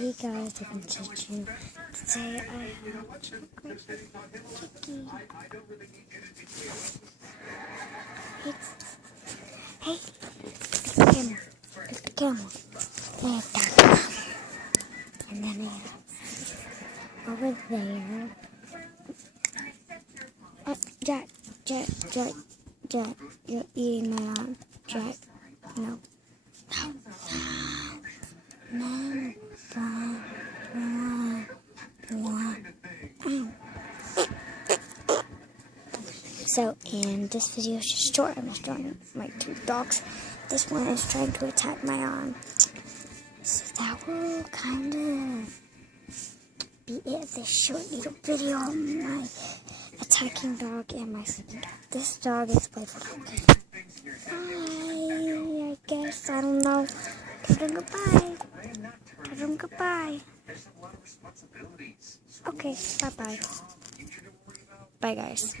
Hey guys, welcome to June. Today I have a great Chicky. Hey, look the camera. There, that. And then I have over there. Jack, you're eating my arm. Jack, no. So, and this video is just short. I'm just showing my two dogs. This one is trying to attack my arm. So that will kind of be it. This short little video on my attacking dog and my sleeping dog. This dog is playful dog. Bye, I guess. I don't know. Tell them goodbye. Tell them goodbye. Okay, bye-bye. Bye, guys.